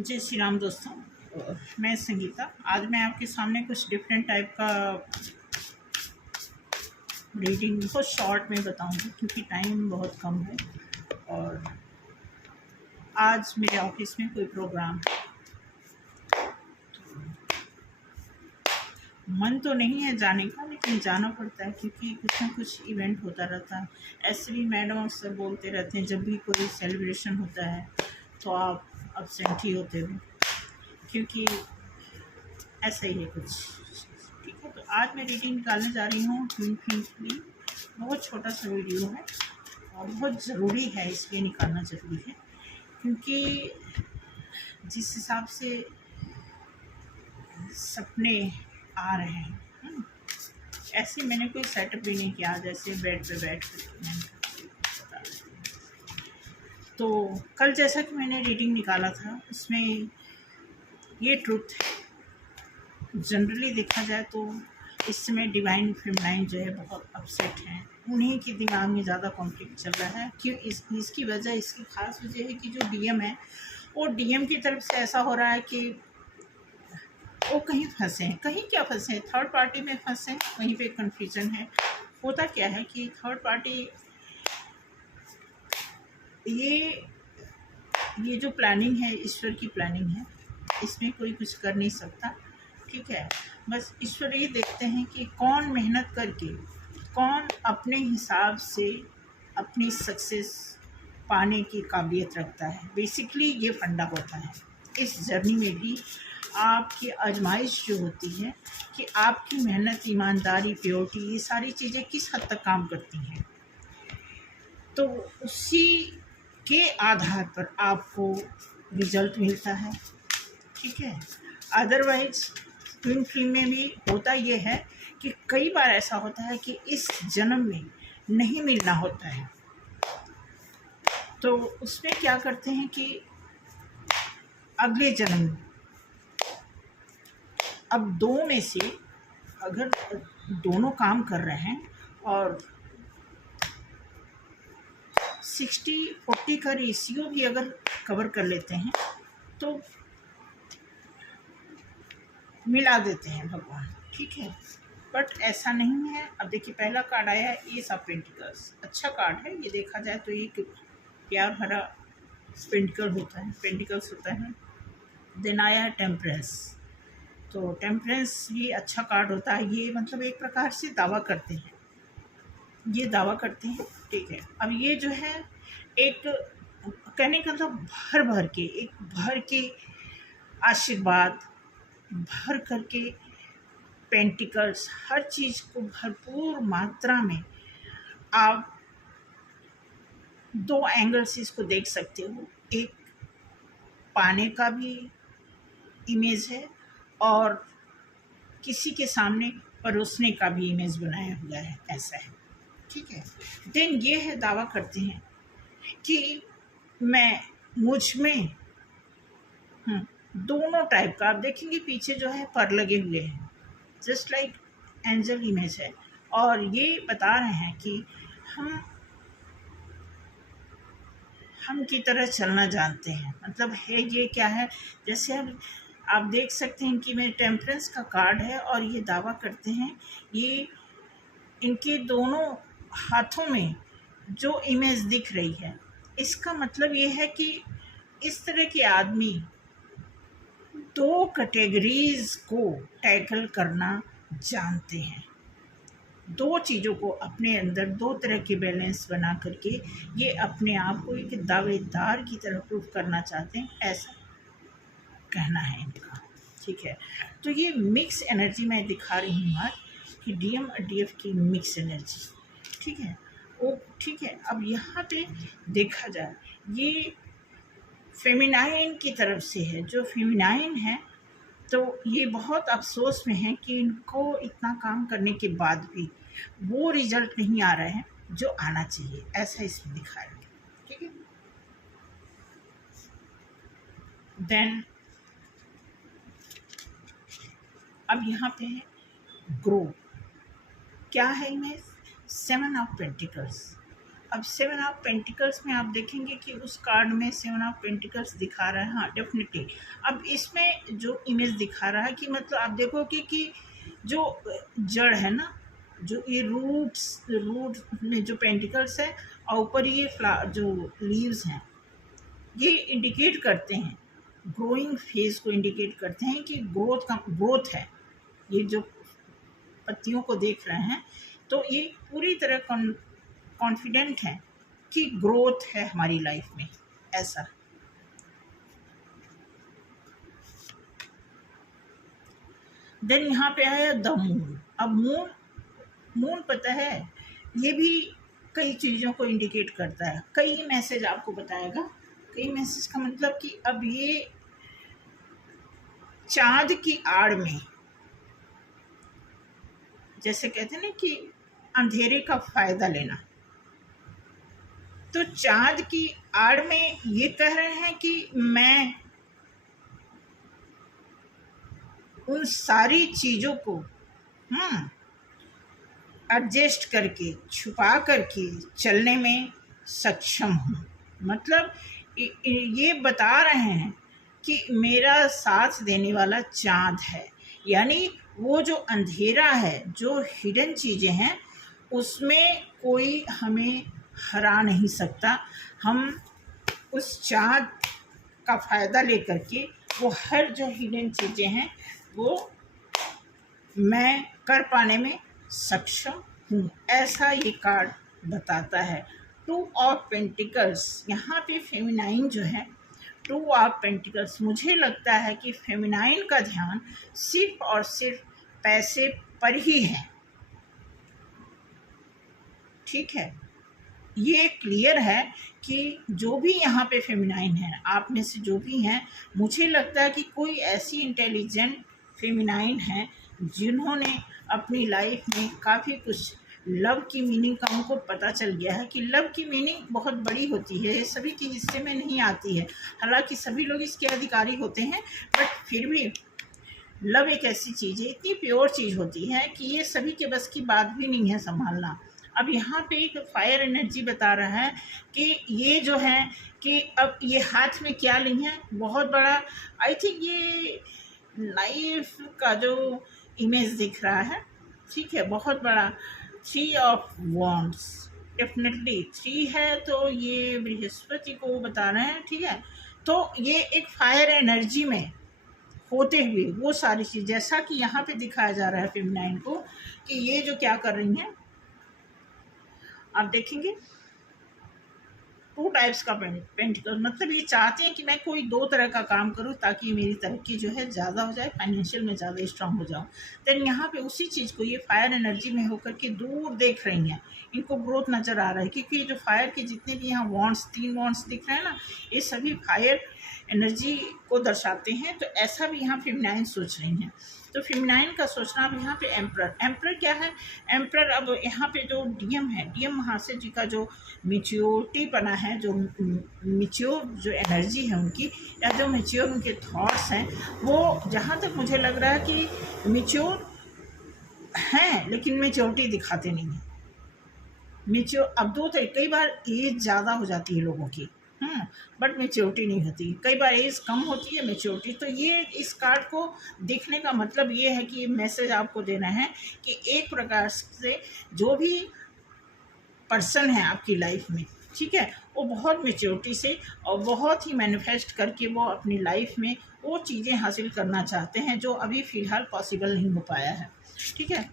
जय श्री राम दोस्तों। मैं संगीता। आज मैं आपके सामने कुछ डिफरेंट टाइप का रीडिंग बहुत शॉर्ट में बताऊंगी क्योंकि टाइम बहुत कम है और आज मेरे ऑफिस में कोई प्रोग्राम है। मन तो नहीं है जाने का, लेकिन जाना पड़ता है क्योंकि कुछ ना कुछ इवेंट होता रहता है। ऐसे भी मैडम अक्सर बोलते रहते हैं जब भी कोई सेलिब्रेशन होता है तो आप अब्सेंट ही होते हो, क्योंकि ऐसा ही है कुछ। ठीक है, तो आज मैं रीडिंग निकालने जा रही हूँ ट्विन फ्लेम की। बहुत छोटा सा वीडियो है और बहुत ज़रूरी है, इसलिए निकालना ज़रूरी है क्योंकि जिस हिसाब से सपने आ रहे हैं, ऐसे मैंने कोई सेटअप भी नहीं किया जैसे बेड पे बैठ कर। तो कल जैसा कि मैंने रीडिंग निकाला था उसमें ये ट्रुथ है। जनरली देखा जाए तो इस समय डिवाइन फेमिनाइन जो है बहुत अपसेट हैं। उन्हीं के दिमाग में ज़्यादा कॉन्फ्लिक्ट चल रहा है। क्यों? इसकी वजह, इसकी खास वजह है कि जो डीएम है वो डीएम की तरफ से ऐसा हो रहा है कि वो कहीं फंसे हैं। कहीं क्या फंसे हैं, थर्ड पार्टी में फंसे हैं। कहीं पे कन्फ्यूजन है। होता क्या है कि थर्ड पार्टी ये जो प्लानिंग है, ईश्वर की प्लानिंग है, इसमें कोई कुछ कर नहीं सकता। ठीक है, बस ईश्वर ये देखते हैं कि कौन मेहनत करके, कौन अपने हिसाब से अपनी सक्सेस पाने की काबिलियत रखता है। बेसिकली ये फंडा होता है इस जर्नी में भी। आपकी आजमाइश जो होती है कि आपकी मेहनत, ईमानदारी, प्योरिटी, ये सारी चीज़ें किस हद तक काम करती हैं, तो उसी के आधार पर आपको रिजल्ट मिलता है। ठीक है, अदरवाइज ट्विन फ्लेम में भी होता ये है कि कई बार ऐसा होता है कि इस जन्म में नहीं मिलना होता है, तो उसमें क्या करते हैं कि अगले जन्म में, अब दो में से अगर दोनों काम कर रहे हैं और 60-40 का रेशियो भी अगर कवर कर लेते हैं तो मिला देते हैं भगवान। ठीक है, बट ऐसा नहीं है। अब देखिए, पहला कार्ड आया है एस ऑफ पेंटिकल्स। अच्छा कार्ड है ये, देखा जाए तो ये प्यार भरा पेंटिकल्स होता है। देन आया है टेम्परेंस। तो टेम्परेंस भी अच्छा कार्ड होता है। ये मतलब एक प्रकार से दावा करते हैं, ये दावा करते हैं। ठीक है, अब ये जो है एक कहने का मतलब भर के आशीर्वाद, भर करके पेंटिकल्स, हर चीज़ को भरपूर मात्रा में आप दो एंगल से इसको देख सकते हो। एक पाने का भी इमेज है और किसी के सामने परोसने का भी इमेज बनाया हुआ है, ऐसा है। ठीक है, देन ये है, दावा करते हैं कि मुझ में दोनों टाइप का, आप देखेंगे पीछे जो है पर लगे हुए हैं, जस्ट लाइक एंजल इमेज है। और ये बता रहे हैं कि हम की तरह चलना जानते हैं। मतलब है ये क्या है, जैसे अब आप देख सकते हैं कि मेरे टेम्परेंस का कार्ड है और ये दावा करते हैं, ये इनके दोनों हाथों में जो इमेज दिख रही है, इसका मतलब ये है कि इस तरह के आदमी दो कैटेगरीज को टैकल करना जानते हैं। दो चीज़ों को अपने अंदर, दो तरह के बैलेंस बना करके ये अपने आप को एक दावेदार की तरह प्रूफ करना चाहते हैं, ऐसा कहना है इनका। ठीक है, तो ये मिक्स एनर्जी मैं दिखा रही हूँ आज कि डीएम और डीएफ की मिक्स एनर्जी। ठीक है, ओ ठीक है। अब यहाँ पे देखा जाए, ये फेमिनाइन की तरफ से है। जो फेमिनाइन है तो ये बहुत अफसोस में है कि इनको इतना काम करने के बाद भी वो रिजल्ट नहीं आ रहा है जो आना चाहिए, ऐसा इसमें दिखाया गया। ठीक है, देन अब यहाँ पे है ग्रो। क्या है इमेज? 7 of pentacles. अब 7 ऑफ पेंटिकल्स में आप देखेंगे कि उस कार्ड में 7 ऑफ पेंटिकल्स दिखा रहा है। हाँ, डेफिनेटली। अब इसमें जो इमेज दिखा रहा है कि मतलब आप देखोगे कि जो जड़ है ना, जो ये रूट में जो पेंटिकल्स है और ऊपर ये जो लीव्स हैं, ये इंडिकेट करते हैं, ग्रोइंग फेज को इंडिकेट करते हैं कि ग्रोथ है। ये जो पत्तियों को देख रहे हैं तो ये पूरी तरह कॉन्फिडेंट है कि ग्रोथ है हमारी लाइफ में, ऐसा। देन यहाँ पे आया द मून। अब मून पता है ये भी कई चीज़ों को इंडिकेट करता है, कई मैसेज आपको बताएगा। कई मैसेज का मतलब कि अब ये चांद की आड़ में, जैसे कहते हैं ना कि अंधेरे का फायदा लेना, तो चांद की आड़ में ये कह रहे हैं कि मैं उन सारी चीज़ों को एडजस्ट करके, छुपा करके चलने में सक्षम हूँ। मतलब ये बता रहे हैं कि मेरा साथ देने वाला चांद है, यानी वो जो अंधेरा है, जो हिडन चीज़ें हैं, उसमें कोई हमें हरा नहीं सकता। हम उस चांद का फ़ायदा लेकर के वो हर जो हिडन चीज़ें हैं वो मैं कर पाने में सक्षम हूँ, ऐसा ये कार्ड बताता है। 2 ऑफ पेंटिकल्स, यहाँ पे फेमिनाइन जो है, 2 ऑफ पेंटिकल्स, मुझे लगता है कि फेमिनाइन का ध्यान सिर्फ और सिर्फ पैसे पर ही है। ठीक है, ये क्लियर है कि जो भी यहाँ पे फेमिनाइन है, आप में से जो भी हैं, मुझे लगता है कि कोई ऐसी इंटेलिजेंट फेमिनाइन है जिन्होंने अपनी लाइफ में काफ़ी कुछ लव की मीनिंग का उनको पता चल गया है कि लव की मीनिंग बहुत बड़ी होती है, ये सभी के हिस्से में नहीं आती है। हालांकि सभी लोग इसके अधिकारी होते हैं, बट फिर भी लव एक ऐसी चीज़ है, इतनी प्योर चीज़ होती है कि ये सभी के बस की बात भी नहीं है संभालना। अब यहाँ पे एक फायर एनर्जी बता रहा है कि ये जो है कि अब ये हाथ में क्या ली है, बहुत बड़ा, आई थिंक ये लाइफ का जो इमेज दिख रहा है, ठीक है, बहुत बड़ा 3 ऑफ वॉन्ड्स, डेफिनेटली 3 है, तो ये बृहस्पति को बता रहे हैं। ठीक है, तो ये एक फायर एनर्जी में होते हुए वो सारी चीज़, जैसा कि यहाँ पे दिखाया जा रहा है फेमिनाइन को कि ये जो क्या कर रही हैं, आप देखेंगे 2 टाइप्स का पेंटिकल, मतलब ये चाहते हैं कि मैं कोई 2 तरह का काम करूं ताकि मेरी तरक्की जो है ज़्यादा हो जाए, फाइनेंशियल में ज़्यादा स्ट्रांग हो जाऊं। देन यहाँ पे उसी चीज़ को ये फायर एनर्जी में होकर के दूर देख रही हैं, इनको ग्रोथ नज़र आ रहा है, क्योंकि ये जो फायर के जितने भी यहाँ वॉन्ड्स, 3 वॉन्ड्स दिख रहे हैं ना, ये सभी फायर एनर्जी को दर्शाते हैं। तो ऐसा भी यहाँ फेमिनाइन सोच रही हैं। तो फेमिनाइन का सोचना, अब यहाँ पे एम्परर क्या है, एम्परर अब यहाँ पे जो डीएम है, डीएम महाशय जी का जो मेच्योरिटी पना है, जो मेच्योर जो एनर्जी है उनकी, या जो मेच्योर उनके थॉट्स हैं, वो जहाँ तक मुझे लग रहा है कि मेच्योर हैं लेकिन मेच्योरिटी दिखाते नहीं हैं। मेच्योर अब 2 तरह, कई बार एज ज़्यादा हो जाती है लोगों की, बट मेच्योरिटी नहीं होती, कई बार एज कम होती है, मेच्योरिटी। तो ये इस कार्ड को देखने का मतलब ये है कि ये मैसेज आपको देना है कि एक प्रकार से जो भी पर्सन है आपकी लाइफ में, ठीक है, वो बहुत मेच्योरिटी से और बहुत ही मैनिफेस्ट करके वो अपनी लाइफ में वो चीज़ें हासिल करना चाहते हैं जो अभी फ़िलहाल पॉसिबल नहीं हो पाया है। ठीक है,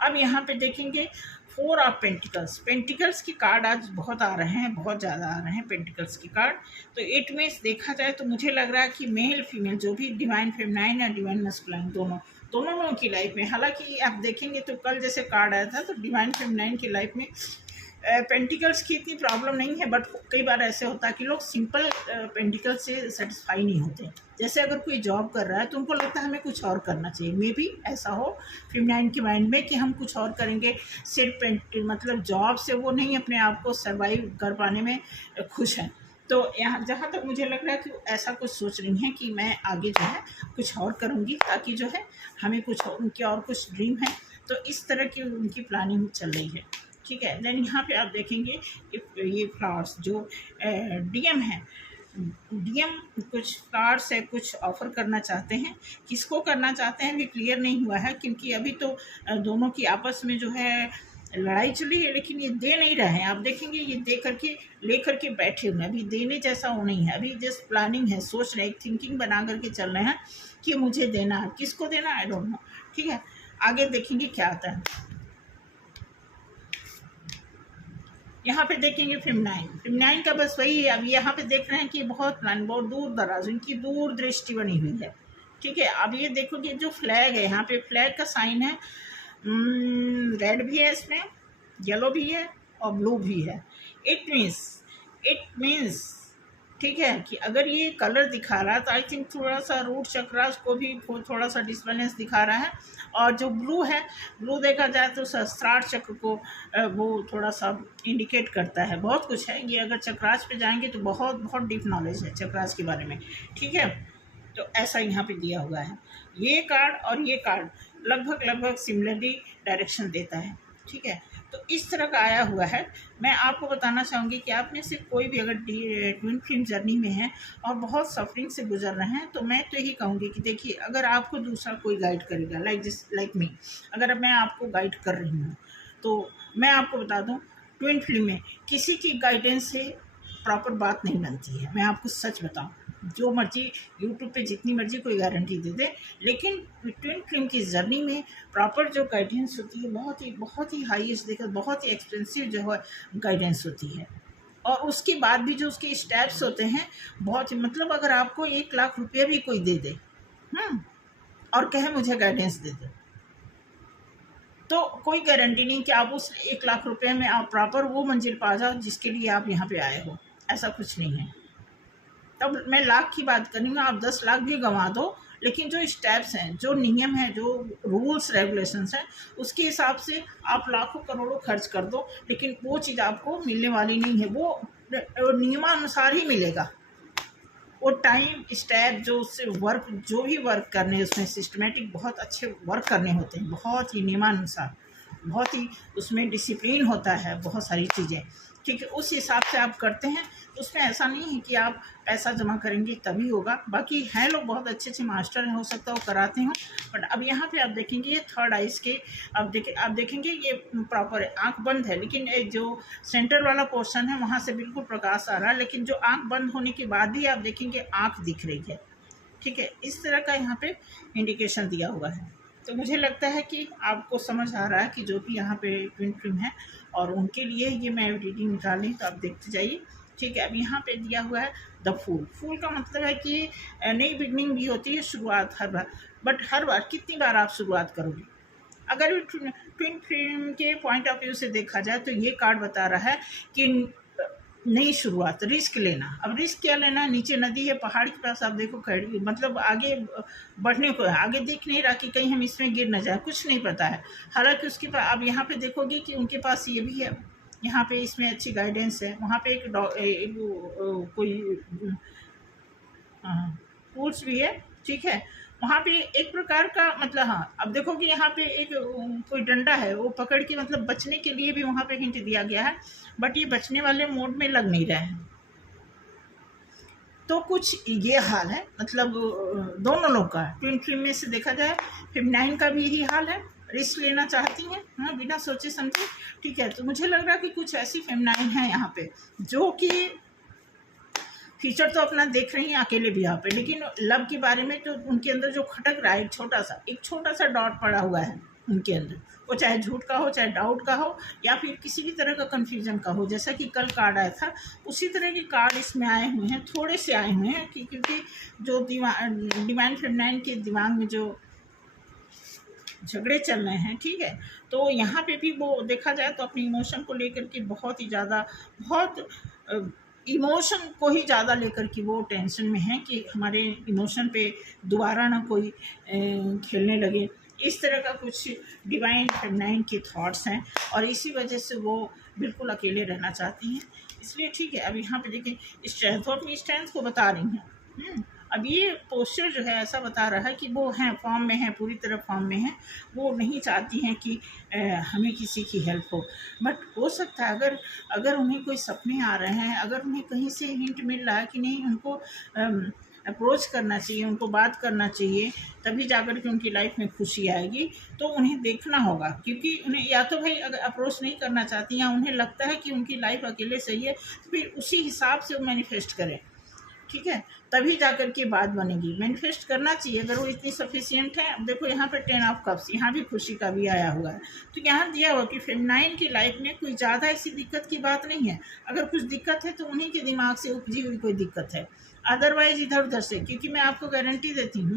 अब यहाँ पे देखेंगे 4 ऑफ पेंटिकल्स, पेंटिकल्स की कार्ड आज बहुत आ रहे हैं, बहुत ज़्यादा आ रहे हैं पेंटिकल्स की कार्ड। तो इट मीन्स देखा जाए तो मुझे लग रहा है कि मेल फीमेल जो भी डिवाइन फेमिनाइन या डिवाइन मस्कुलाइन दोनों लोगों की लाइफ में, हालांकि आप देखेंगे तो कल जैसे कार्ड आया था तो डिवाइन फेमिनाइन की लाइफ में पेंटिकल्स की इतनी प्रॉब्लम नहीं है, बट कई बार ऐसे होता है कि लोग सिंपल पेंटिकल से सेटिस्फाई नहीं होते। जैसे अगर कोई जॉब कर रहा है तो उनको लगता है हमें कुछ और करना चाहिए, मे बी ऐसा हो फेमिनाइन के माइंड में कि हम कुछ और करेंगे, सिर्फ मतलब जॉब से वो नहीं अपने आप को सर्वाइव कर पाने में खुश हैं। तो यहाँ जहाँ तक मुझे लग रहा है कि ऐसा कुछ सोच रही हैं कि मैं आगे जो है कुछ और करूँगी ताकि जो है हमें कुछ उनके और कुछ ड्रीम है, तो इस तरह की उनकी प्लानिंग चल रही है। ठीक है। देन यहाँ पे आप देखेंगे ये फ्लावर्स जो डीएम है, डीएम कुछ फ्लावर्स है, कुछ ऑफ़र करना चाहते हैं। किसको करना चाहते हैं अभी क्लियर नहीं हुआ है, क्योंकि अभी तो दोनों की आपस में जो है लड़ाई चली है, लेकिन ये दे नहीं रहे हैं। आप देखेंगे ये दे करके ले करके बैठे हुए हैं, अभी देने जैसा वो नहीं है, अभी जस्ट प्लानिंग है, सोच रहे हैं, एक थिंकिंग बना करके चल रहे हैं कि मुझे देना है, किसको देना आई डोंट नो। ठीक है, आगे देखेंगे क्या आता है। यहाँ पे देखेंगे फेमिनाइन का बस वही है। अब यहाँ पे देख रहे हैं कि बहुत प्लान, बहुत दूर दराज, इनकी दूर दृष्टि बनी हुई है। ठीक है, अब ये देखोगे जो फ्लैग है, यहाँ पे फ्लैग का साइन है, रेड भी है इसमें, येलो भी है और ब्लू भी है। इट मीन्स ठीक है कि अगर ये कलर दिखा रहा है तो आई थिंक थोड़ा सा रूट चक्रास को भी थोड़ा सा डिसबैलेंस दिखा रहा है। और जो ब्लू है, ब्लू देखा जाए तो सहस्त्रार चक्र को वो थोड़ा सा इंडिकेट करता है। बहुत कुछ है ये, अगर चक्रास पे जाएंगे तो बहुत बहुत डीप नॉलेज है चक्रास के बारे में। ठीक है, तो ऐसा यहाँ पे दिया हुआ है। ये कार्ड और ये कार्ड लगभग सिमिलरली डायरेक्शन देता है। ठीक है, तो इस तरह का आया हुआ है। मैं आपको बताना चाहूँगी कि आप में से कोई भी अगर ट्विन फ्लेम जर्नी में है और बहुत सफरिंग से गुजर रहे हैं, तो मैं तो यही कहूँगी कि देखिए, अगर आपको दूसरा कोई गाइड करेगा, लाइक मी, अगर मैं आपको गाइड कर रही हूँ, तो मैं आपको बता दूँ, ट्विन फ्लेम में किसी की गाइडेंस से प्रॉपर बात नहीं बनती है। मैं आपको सच बताऊँ, जो मर्जी यूट्यूब पे जितनी मर्जी कोई गारंटी दे दे, लेकिन ट्विन फ्लेम की जर्नी में प्रॉपर जो गाइडेंस होती है, बहुत ही हाईएस्ट देखकर बहुत ही एक्सपेंसिव जो है गाइडेंस होती है। और उसके बाद भी जो उसके स्टेप्स होते हैं बहुत ही, मतलब अगर आपको 1 लाख रुपये भी कोई दे दे और कहे मुझे गाइडेंस दे दे, तो कोई गारंटी नहीं कि आप उस 1 लाख रुपये में आप प्रॉपर वो मंजिल पा जाओ जिसके लिए आप यहाँ पे आए हो। ऐसा कुछ नहीं है। तब मैं लाख की बात कर रही हूँ, आप 10 लाख भी गंवा दो, लेकिन जो स्टेप्स हैं, जो नियम हैं, जो रूल्स रेगुलेशंस हैं, उसके हिसाब से आप लाखों करोड़ों खर्च कर दो, लेकिन वो चीज़ आपको मिलने वाली नहीं है। वो नियमानुसार ही मिलेगा। वो टाइम स्टेप जो उससे वर्क, जो भी वर्क करने, उसमें सिस्टमेटिक बहुत अच्छे वर्क करने होते हैं, बहुत ही नियमानुसार, बहुत ही उसमें डिसिप्लिन होता है, बहुत सारी चीज़ें। ठीक है, उस हिसाब से आप करते हैं, तो उसमें ऐसा नहीं है कि आप पैसा जमा करेंगे तभी होगा। बाकी हैं लोग बहुत अच्छे मास्टर हैं, हो सकता है वो कराते हों, बट अब यहाँ पे आप देखेंगे ये थर्ड आइज़ के, आप देखेंगे ये प्रॉपर है, आँख बंद है, लेकिन जो सेंटर वाला पोर्शन है वहाँ से बिल्कुल प्रकाश आ रहा है, लेकिन जो आँख बंद होने के बाद भी आप देखेंगे आँख दिख रही है। ठीक है, इस तरह का यहाँ पे इंडिकेशन दिया हुआ है। तो मुझे लगता है कि आपको समझ आ रहा है कि जो भी यहाँ पे ट्विन फ्लेम है और उनके लिए ये मैं रीडिंग निकाली, तो आप देखते जाइए। ठीक है, अब यहाँ पे दिया हुआ है द फूल का मतलब है कि नई बिगनिंग भी होती है, शुरुआत हर बार, बट हर बार कितनी बार आप शुरुआत करोगे। अगर ट्विन फ्लेम के पॉइंट ऑफ व्यू से देखा जाए तो ये कार्ड बता रहा है कि नई शुरुआत, रिस्क लेना। अब रिस्क क्या लेना, नीचे नदी है, पहाड़ के पास आप देखो खड़ी, मतलब आगे बढ़ने को है, आगे दिख नहीं रहा कि कहीं हम इसमें गिर न जाए, कुछ नहीं पता है। हालांकि उसके पास, अब यहाँ पे देखोगे कि उनके पास ये भी है, यहाँ पे इसमें अच्छी गाइडेंस है। वहाँ पे कोई टूल्स भी है। ठीक है, वहाँ पे एक प्रकार का मतलब, हाँ अब देखो कि यहाँ पे एक कोई डंडा है, वो पकड़ के मतलब बचने के लिए भी वहाँ पे हिंट दिया गया है, बट ये बचने वाले मोड में लग नहीं रहे हैं। तो कुछ ये हाल है, मतलब दोनों लोग का ट्विन फ्लेम में से देखा जाए, फेमिनाइन का भी यही हाल है, रिस्क लेना चाहती हैं, हाँ, बिना सोचे समझे। ठीक है, तो मुझे लग रहा है कि कुछ ऐसी फेमिनाइन है यहाँ पे जो कि फीचर तो अपना देख रही हैं अकेले भी यहाँ पे, लेकिन लव के बारे में तो उनके अंदर जो खटक रहा है, एक छोटा सा डॉट पड़ा हुआ है उनके अंदर, वो चाहे झूठ का हो, चाहे डाउट का हो, या फिर किसी भी तरह का कन्फ्यूजन का हो। जैसा कि कल कार्ड आया था, उसी तरह के कार्ड इसमें आए हुए हैं, थोड़े से आए हुए हैं, क्योंकि जो डिवाइन फेमिनाइन के दिमाग में जो झगड़े चल रहे हैं, ठीक है, तो यहाँ पे भी वो देखा जाए तो अपने इमोशन को लेकर के बहुत ही ज़्यादा, बहुत इमोशन को ही ज़्यादा लेकर के वो टेंशन में है कि हमारे इमोशन पे दोबारा ना कोई खेलने लगे। इस तरह का कुछ डिवाइन फेमिनाइन के थॉट्स हैं, और इसी वजह से वो बिल्कुल अकेले रहना चाहती हैं। इसलिए ठीक है, अब यहाँ पे देखिए स्ट्रेंथ, वो अपनी स्ट्रेंथ को बता रही हैं, अब ये पोस्चर जो है ऐसा बता रहा है कि वो हैं, फॉर्म में हैं, पूरी तरह फॉर्म में हैं, वो नहीं चाहती हैं कि हमें किसी की हेल्प हो। बट हो सकता है अगर उन्हें कोई सपने आ रहे हैं, अगर उन्हें कहीं से हिंट मिल रहा है कि नहीं उनको अप्रोच करना चाहिए, उनको बात करना चाहिए, तभी जाकर के उनकी लाइफ में खुशी आएगी, तो उन्हें देखना होगा। क्योंकि उन्हें या तो भाई अगर अप्रोच नहीं करना चाहती या उन्हें लगता है कि उनकी लाइफ अकेले सही है, तो फिर उसी हिसाब से वो मैनिफेस्ट करें, ठीक है, तभी जाकर के बात बनेगी। मैनिफेस्ट करना चाहिए अगर वो इतनी सफिशिएंट है। अब देखो यहाँ पे 10 ऑफ कप्स, यहाँ भी खुशी का भी आया हुआ है, तो यहाँ दिया हुआ कि फेमिनाइन की लाइफ में कोई ज़्यादा ऐसी दिक्कत की बात नहीं है। अगर कुछ दिक्कत है तो उन्हीं के दिमाग से उपजी हुई कोई दिक्कत है, अदरवाइज इधर उधर से। क्योंकि मैं आपको गारंटी देती हूँ,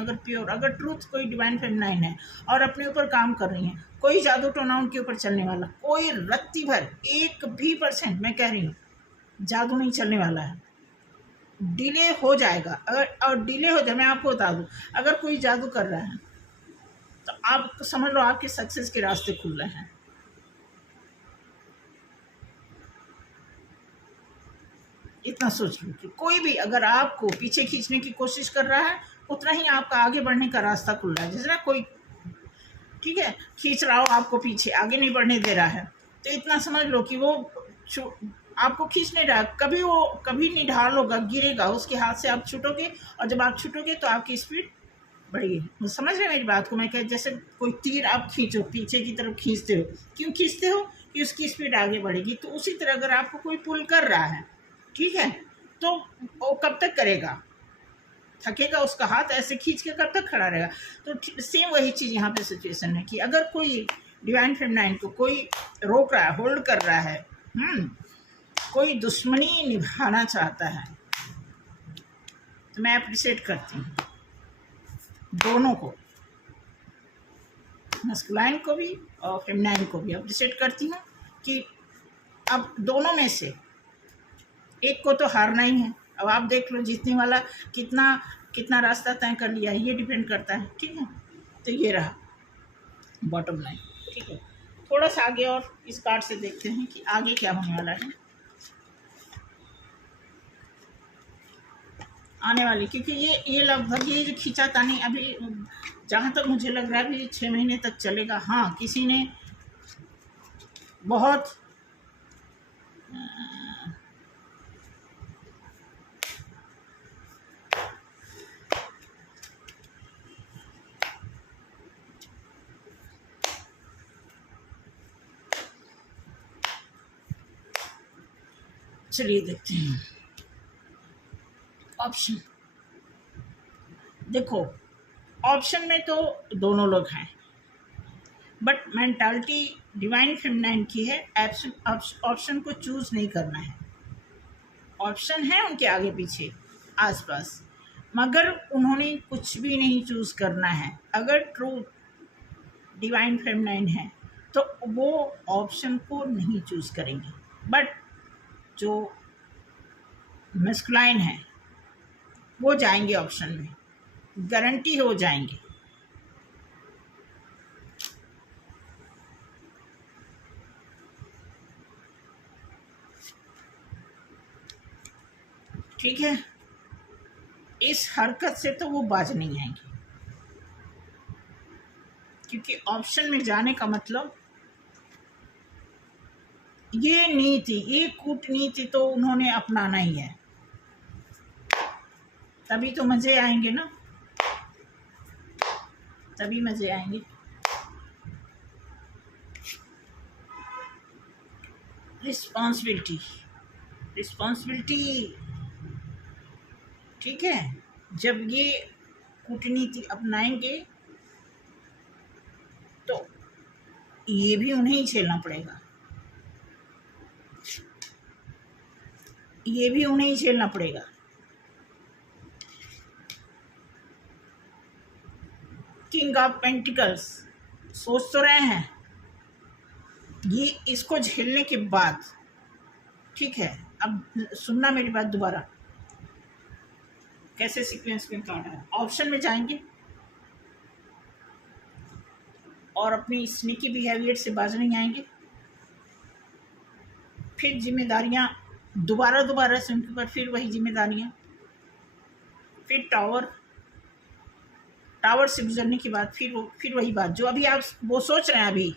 अगर प्योर, अगर ट्रूथ कोई डिवाइन फेमिनाइन है और अपने ऊपर काम कर रही है, कोई जादू टोना उनके ऊपर चलने वाला, कोई रत्ती भर 1% मैं कह रही हूँ जादू नहीं चलने वाला है। डिले हो जाएगा, अगर और डिले हो जाए, मैं आपको बता दूं, अगर कोई जादू कर रहा है तो आप समझ लो आपके सक्सेस के रास्ते खुल रहे हैं। इतना सोच लो कि कोई भी अगर आपको पीछे खींचने की कोशिश कर रहा है, उतना ही आपका आगे बढ़ने का रास्ता खुल रहा है। जैसे ना कोई, ठीक है, खींच रहा हो आपको पीछे, आगे नहीं बढ़ने दे रहा है, तो इतना समझ लो कि वो आपको खींच नहीं रहा, कभी नहीं ढाल होगा, गिरेगा, उसके हाथ से आप छूटोगे, और जब आप छूटोगे तो आपकी स्पीड बढ़ेगी। समझ रहे मेरी बात को? मैं कह, जैसे कोई तीर आप खींचो, पीछे की तरफ खींचते हो, क्यों खींचते हो? कि उसकी स्पीड आगे बढ़ेगी। तो उसी तरह अगर आपको कोई पुल कर रहा है, ठीक है, तो वो कब तक करेगा? थकेगा, उसका हाथ ऐसे खींच के कब तक खड़ा रहेगा? तो सेम वही चीज़ यहाँ पे सिचुएशन है कि अगर कोई डिवाइन फेमिनाइन को कोई रोक रहा है, होल्ड कर रहा है, कोई दुश्मनी निभाना चाहता है, तो मैं अप्रिशिएट करती हूँ दोनों को, मस्कुलाइन को भी और फेमिनाइन को भी अप्रिशिएट करती हूँ कि अब दोनों में से एक को तो हारना ही है। अब आप देख लो जीतने वाला कितना रास्ता तय कर लिया है, ये डिपेंड करता है, ठीक है। तो ये रहा बॉटम लाइन, ठीक है। थोड़ा सा आगे और इस कार्ड से देखते हैं कि आगे क्या होने वाला है आने वाली, क्योंकि ये लगभग ये जो खींचातानी अभी जहाँ तक मुझे लग रहा है अभी 6 महीने तक चलेगा। हाँ, किसी ने बहुत चलिए देखते हैं ऑप्शन। देखो ऑप्शन में तो दोनों लोग हैं, बट मेंटालिटी डिवाइन फेमिनाइन की है, ऑप्शन को चूज नहीं करना है। ऑप्शन है उनके आगे पीछे आसपास, मगर उन्होंने कुछ भी नहीं चूज करना है। अगर ट्रू डिवाइन फेमिनाइन है तो वो ऑप्शन को नहीं चूज करेंगे, बट जो मैस्कुलाइन है वो जाएंगे ऑप्शन में, गारंटी हो जाएंगे। ठीक है, इस हरकत से तो वो बाज नहीं आएंगे, क्योंकि ऑप्शन में जाने का मतलब ये नीति, ये कूटनीति तो उन्होंने अपनाना ही है, तभी तो मजे आएंगे ना, तभी मजे आएंगे। रिस्पॉन्सिबिलिटी, ठीक है, जब ये कूटनीति अपनाएंगे तो ये भी उन्हें ही झेलना पड़ेगा, ये भी उन्हें ही झेलना पड़ेगा। किंग ऑफ पेंटिकल्स, सोच तो रहे हैं ये इसको झेलने के बाद, ठीक है। अब सुनना मेरी बात दोबारा, कैसे सीक्वेंस में कार्ड है। ऑप्शन में जाएंगे और अपनी स्नीकी बिहेवियर से बाज नहीं आएंगे, फिर जिम्मेदारियां दोबारा से उनके ऊपर, फिर वही जिम्मेदारियां, फिर टावर से गुजरने के बाद फिर वही बात जो अभी आप वो सोच रहे हैं, अभी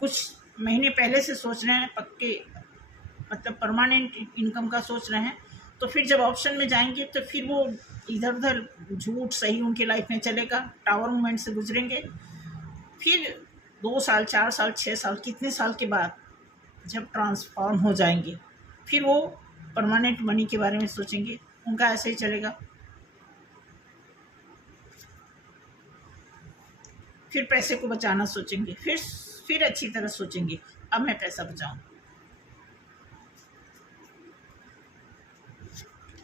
कुछ महीने पहले से सोच रहे हैं, पक्के मतलब परमानेंट इनकम का सोच रहे हैं, तो फिर जब ऑप्शन में जाएंगे तो फिर वो इधर उधर झूठ सही उनकी लाइफ में चलेगा, टावर मूवमेंट से गुजरेंगे। फिर 2 साल 4 साल 6 साल कितने साल के बाद जब ट्रांसफॉर्म हो जाएंगे, फिर वो परमानेंट मनी के बारे में सोचेंगे। उनका ऐसे ही चलेगा। फिर पैसे को बचाना सोचेंगे, फिर अच्छी तरह सोचेंगे अब मैं पैसा बचाऊं।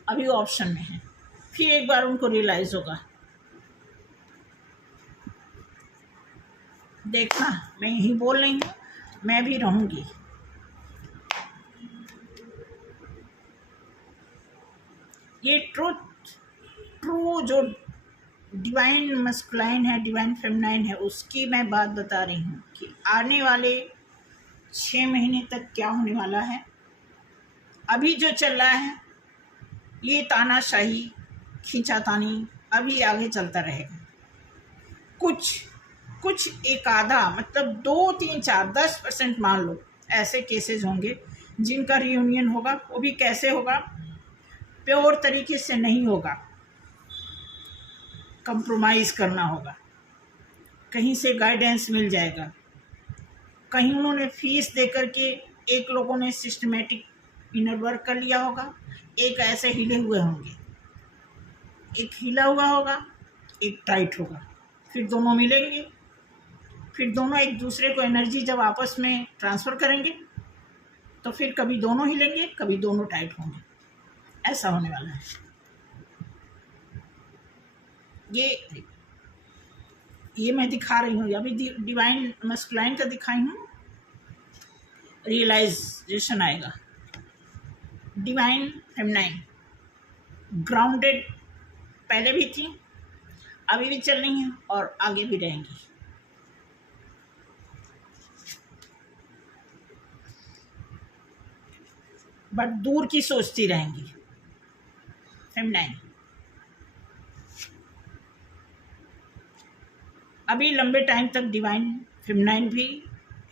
अभी वो ऑप्शन में है, फिर एक बार उनको रियलाइज होगा, देखना मैं यही बोल रही हूँ, मैं भी रहूंगी। ये ट्रू जो डिवाइन मस्कुलाइन है, डिवाइन फेमिनाइन है, उसकी मैं बात बता रही हूँ कि आने वाले 6 महीने तक क्या होने वाला है। अभी जो चल रहा है ये तानाशाही खींचातानी अभी आगे चलता रहेगा। कुछ एक आधा मतलब 2 3 4 10% मान लो ऐसे केसेस होंगे जिनका रियूनियन होगा। वो भी कैसे होगा, प्योर तरीके से नहीं होगा, कंप्रोमाइज़ करना होगा, कहीं से गाइडेंस मिल जाएगा, कहीं उन्होंने फीस दे करके, एक लोगों ने सिस्टमेटिक इनर वर्क कर लिया होगा, एक ऐसे हिले हुए होंगे, एक हिला हुआ होगा एक टाइट होगा, फिर दोनों मिलेंगे, फिर दोनों एक दूसरे को एनर्जी जब आपस में ट्रांसफ़र करेंगे तो फिर कभी दोनों हिलेंगे कभी दोनों टाइट होंगे। ऐसा होने वाला है। ये मैं दिखा रही हूँ, अभी डिवाइन मस्कुलाइन का दिखाई हूँ, रियलाइजेशन आएगा। डिवाइन फेमिनाइन ग्राउंडेड पहले भी थी, अभी भी चल रही हैं और आगे भी रहेंगी। बट दूर की सोचती रहेंगी फेमिनाइन। अभी लंबे टाइम तक डिवाइन फेमिनाइन भी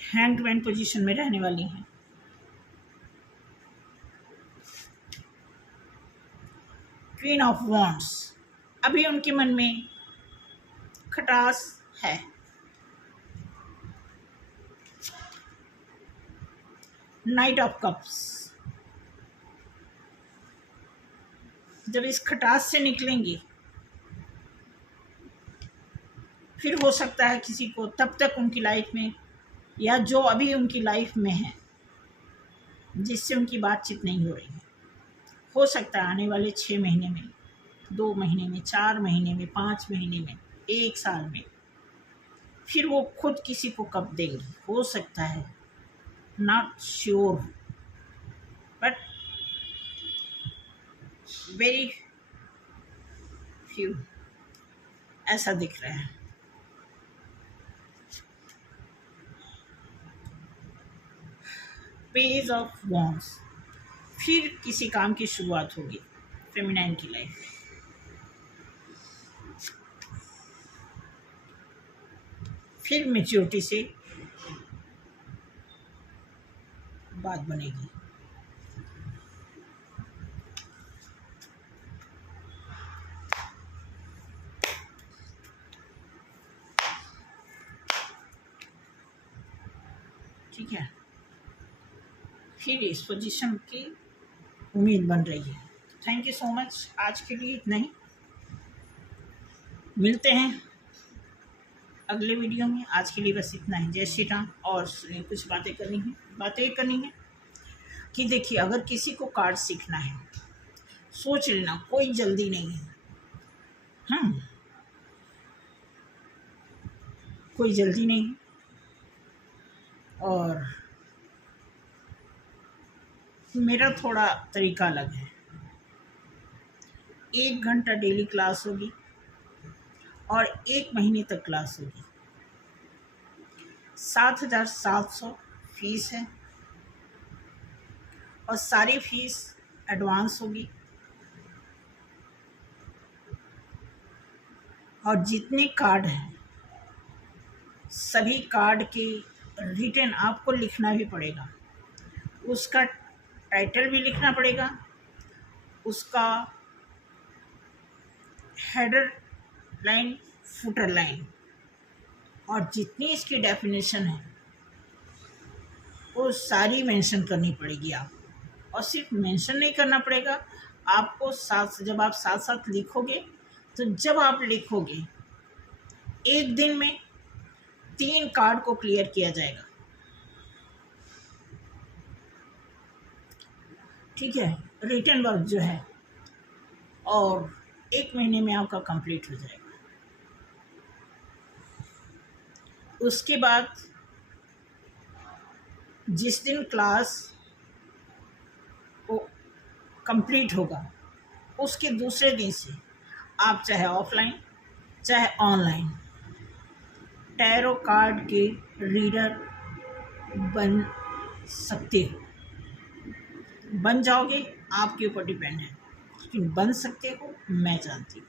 हैंगमैन पोजीशन में रहने वाली हैं। क्वीन ऑफ वॉन्ड्स अभी उनके मन में खटास है। नाइट ऑफ कप्स जब इस खटास से निकलेंगी फिर हो सकता है किसी को तब तक उनकी लाइफ में, या जो अभी उनकी लाइफ में है जिससे उनकी बातचीत नहीं हो रही है, हो सकता है आने वाले 6 महीने में, 2 महीने में, 4 महीने में, 5 महीने में, 1 साल में फिर वो खुद किसी को कब देंगी, हो सकता है, not sure, but very few ऐसा दिख रहा है। पेज ऑफ वॉन्ड्स फिर किसी काम की शुरुआत होगी फेमिनाइन की लाइफ में। फिर मैच्योरिटी से बात बनेगी। ठीक है, फिर इस पोजीशन की उम्मीद बन रही है। थैंक यू सो मच, आज के लिए इतना ही, मिलते हैं अगले वीडियो में। आज के लिए बस इतना ही। जय श्री राम। और कुछ बातें करनी है कि देखिए, अगर किसी को कार्ड सीखना है सोच लेना, कोई जल्दी नहीं है, कोई जल्दी नहीं है। और मेरा थोड़ा तरीका अलग है। 1 घंटा डेली क्लास होगी और 1 महीने तक क्लास होगी। 7,700 फीस है और सारी फीस एडवांस होगी। और जितने कार्ड हैं सभी कार्ड की रिटन आपको लिखना भी पड़ेगा, उसका टाइटल भी लिखना पड़ेगा, उसका हेडर लाइन, फुटर लाइन, और जितनी इसकी डेफिनेशन है वो सारी मेंशन करनी पड़ेगी आप। और सिर्फ मेंशन नहीं करना पड़ेगा आपको, साथ जब आप साथ साथ लिखोगे तो जब आप लिखोगे एक दिन में 3 कार्ड को क्लियर किया जाएगा, ठीक है, रिटन वर्क जो है, और 1 महीने में आपका कंप्लीट हो जाएगा। उसके बाद जिस दिन क्लास कंप्लीट होगा उसके दूसरे दिन से आप चाहे ऑफलाइन चाहे ऑनलाइन टैरो कार्ड के रीडर बन सकते हो। बन जाओगे आपके ऊपर डिपेंड है, लेकिन बन सकते हो मैं जानती हूँ,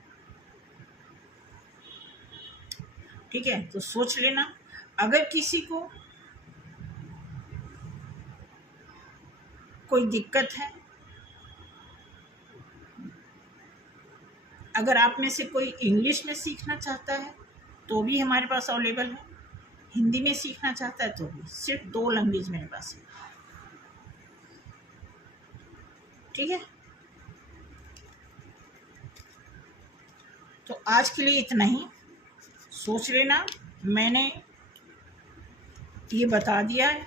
ठीक है। तो सोच लेना, अगर किसी को कोई दिक्कत है, अगर आप में से कोई इंग्लिश में सीखना चाहता है तो भी हमारे पास अवेलेबल है, हिंदी में सीखना चाहता है तो भी, सिर्फ 2 लैंग्वेज मेरे पास है, ठीक है। तो आज के लिए इतना ही, सोच लेना, मैंने ये बता दिया है।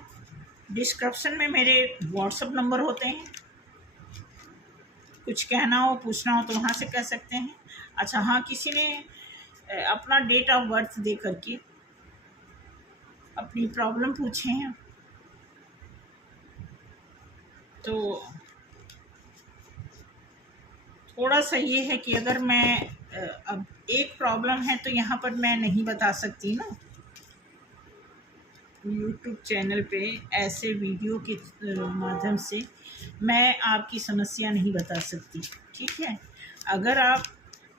डिस्क्रिप्शन में मेरे व्हाट्सएप नंबर होते हैं, कुछ कहना हो पूछना हो तो वहाँ से कह सकते हैं। अच्छा हाँ, किसी ने अपना डेट ऑफ बर्थ दे करके अपनी प्रॉब्लम पूछे हैं, तो थोड़ा सा ये है कि अगर मैं अब एक प्रॉब्लम है तो यहाँ पर मैं नहीं बता सकती ना, यूट्यूब चैनल पे ऐसे वीडियो के माध्यम से मैं आपकी समस्या नहीं बता सकती, ठीक है। अगर आप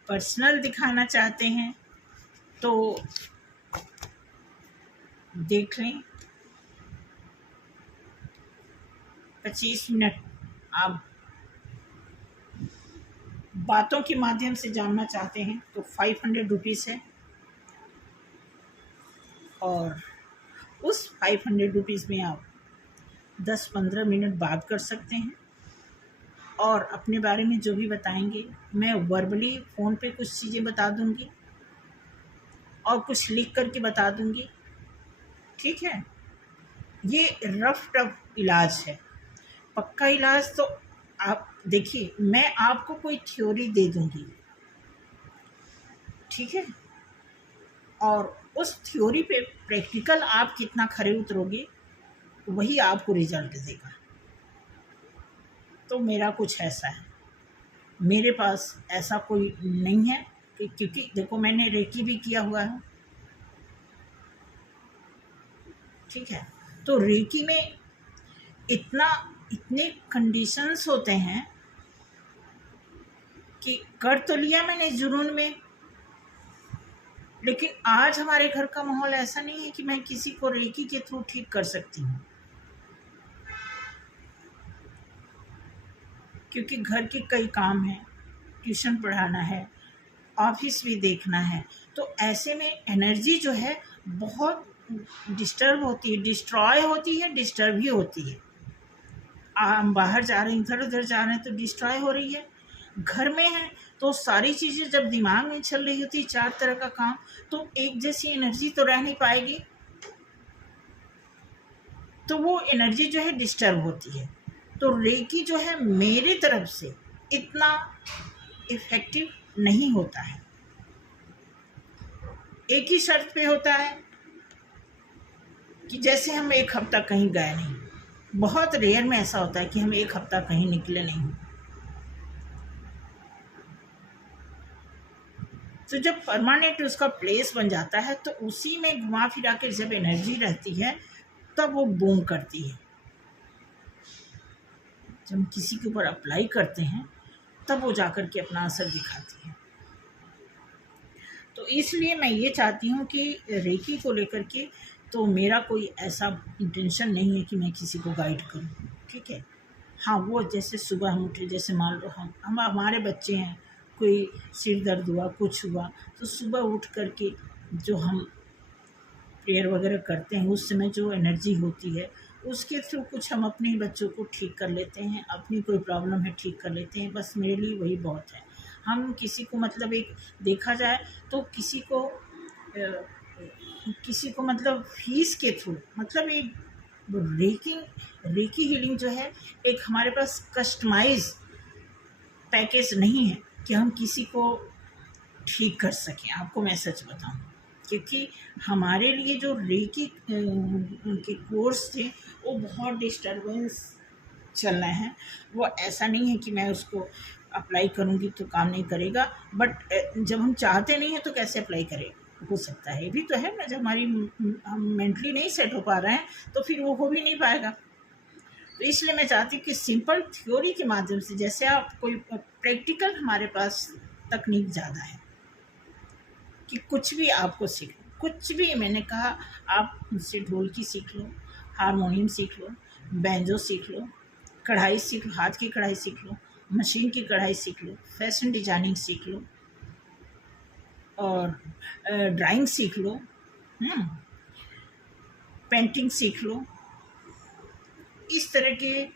पर्सनल दिखाना चाहते हैं तो देख लें, 25 मिनट आप बातों के माध्यम से जानना चाहते हैं तो 500 रुपीज़ है, और उस 500 रुपीज़ में आप 10-15 मिनट बात कर सकते हैं, और अपने बारे में जो भी बताएंगे मैं वर्बली फ़ोन पे कुछ चीज़ें बता दूंगी और कुछ लिख करके बता दूंगी, ठीक है। ये रफ टफ इलाज है, पक्का इलाज तो आप देखिए, मैं आपको कोई थ्योरी दे दूंगी, ठीक है, और उस थ्योरी पे प्रैक्टिकल आप कितना खरे उतरोगे वही आपको रिजल्ट देगा। तो मेरा कुछ ऐसा है, मेरे पास ऐसा कोई नहीं है कि, क्योंकि देखो मैंने रेकी भी किया हुआ है, ठीक है। तो रेकी में इतने कंडीशंस होते हैं कि कर तो लिया मैंने जुनून में, लेकिन आज हमारे घर का माहौल ऐसा नहीं है कि मैं किसी को रेकी के थ्रू ठीक कर सकती हूँ, क्योंकि घर के कई काम हैं, ट्यूशन पढ़ाना है, ऑफिस भी देखना है, तो ऐसे में एनर्जी जो है बहुत डिस्टर्ब होती है, डिस्ट्रॉय होती है, डिस्टर्ब भी होती है। हम बाहर जा रहे हैं, इधर उधर जा रहे हैं तो डिस्ट्रॉय हो रही है, घर में है तो सारी चीज़ें जब दिमाग में चल रही होती है 4 तरह का काम, तो एक जैसी एनर्जी तो रह नहीं पाएगी, तो वो एनर्जी जो है डिस्टर्ब होती है। तो रेकी जो है मेरी तरफ से इतना इफ़ेक्टिव नहीं होता है, एक ही शर्त पे होता है कि जैसे हम 1 हफ्ता कहीं गए नहीं, बहुत रेयर में ऐसा होता है कि हम 1 हफ्ता कहीं निकले नहीं, तो जब परमानेंट उसका प्लेस बन जाता है तो उसी में घुमा फिरा के जब एनर्जी रहती है तब वो बूम करती है। जब हम किसी के ऊपर अप्लाई करते हैं तब वो जाकर के अपना असर दिखाती है। तो इसलिए मैं ये चाहती हूँ कि रेकी को लेकर के तो मेरा कोई ऐसा इंटेंशन नहीं है कि मैं किसी को गाइड करूँ, ठीक है। हाँ, वो जैसे सुबह हम उठे, जैसे मान लो हम हमारे बच्चे हैं, कोई सिर दर्द हुआ, कुछ हुआ, तो सुबह उठ कर के जो हम प्रेयर वगैरह करते हैं, उस समय जो एनर्जी होती है उसके थ्रू कुछ हम अपने बच्चों को ठीक कर लेते हैं, अपनी कोई प्रॉब्लम है ठीक कर लेते हैं। बस मेरे लिए वही बहुत है। हम किसी को मतलब एक देखा जाए तो किसी को मतलब फीस के थ्रू मतलब एक रेकी हीलिंग जो है, एक हमारे पास कस्टमाइज पैकेज नहीं है कि हम किसी को ठीक कर सकें। आपको मैं सच बताऊं, क्योंकि हमारे लिए जो रेकी के कोर्स थे वो बहुत डिस्टर्बेंस चल रहे हैं। वो ऐसा नहीं है कि मैं उसको अप्लाई करूँगी तो काम नहीं करेगा, बट जब हम चाहते नहीं हैं तो कैसे अप्लाई करें, हो सकता है। ये भी तो है ना, जब हम मेंटली नहीं सेट हो पा रहे हैं तो फिर वो हो भी नहीं पाएगा। तो इसलिए मैं चाहती हूँ कि सिंपल थ्योरी के माध्यम से, जैसे आप कोई प्रैक्टिकल, हमारे पास तकनीक ज़्यादा है कि कुछ भी आपको सीख लो, कुछ भी। मैंने कहा आप मुझसे ढोलकी सीख लो, हारमोनियम सीख लो, बैंजो सीख लो, कढ़ाई सीख लो, हाथ की कढ़ाई सीख लो, मशीन की कढ़ाई सीख लो, फैशन डिजाइनिंग सीख लो, और ड्राइंग सीख लो, पेंटिंग सीख लो। इस तरह के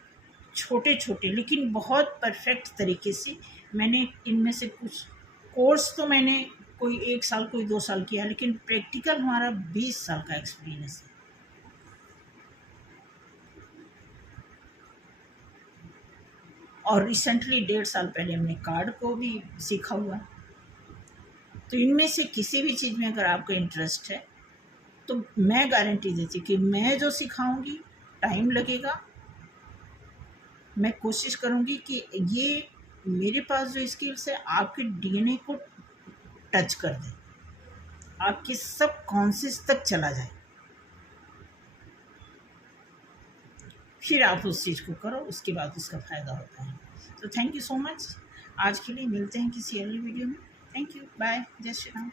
छोटे छोटे लेकिन बहुत परफेक्ट तरीके से मैंने इनमें से कुछ कोर्स तो मैंने कोई 1 साल कोई 2 साल किया, लेकिन प्रैक्टिकल हमारा 20 साल का एक्सपीरियंस है। और रिसेंटली 1.5 साल पहले हमने कार्ड को भी सीखा हुआ। तो इनमें से किसी भी चीज़ में अगर आपका इंटरेस्ट है तो मैं गारंटी देती हूँ कि मैं जो सिखाऊंगी, टाइम लगेगा, मैं कोशिश करूंगी कि ये मेरे पास जो स्किल्स है आपके डीएनए को टच कर दे, आपके सब कॉन्शियस तक चला जाए, फिर आप उस चीज़ को करो, उसके बाद उसका फ़ायदा होता है। तो थैंक यू सो मच। आज के लिए मिलते हैं किसी अगली वीडियो में। थैंक यू, बाय, जय श्री राम।